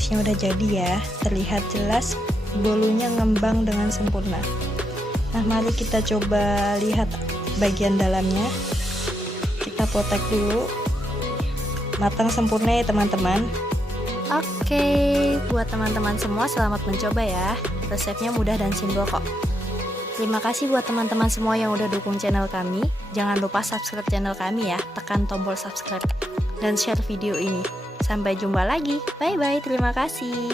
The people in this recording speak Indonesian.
kukusnya udah jadi ya. Terlihat jelas bolunya ngembang dengan sempurna. Nah, mari kita coba lihat bagian dalamnya. Kita potek dulu. Matang sempurna ya teman-teman. Oke, buat teman-teman semua selamat mencoba ya. Resepnya mudah dan simpel kok. Terima kasih buat teman-teman semua yang udah dukung channel kami. Jangan lupa subscribe channel kami ya. Tekan tombol subscribe dan share video ini. Sampai jumpa lagi. Bye-bye, terima kasih.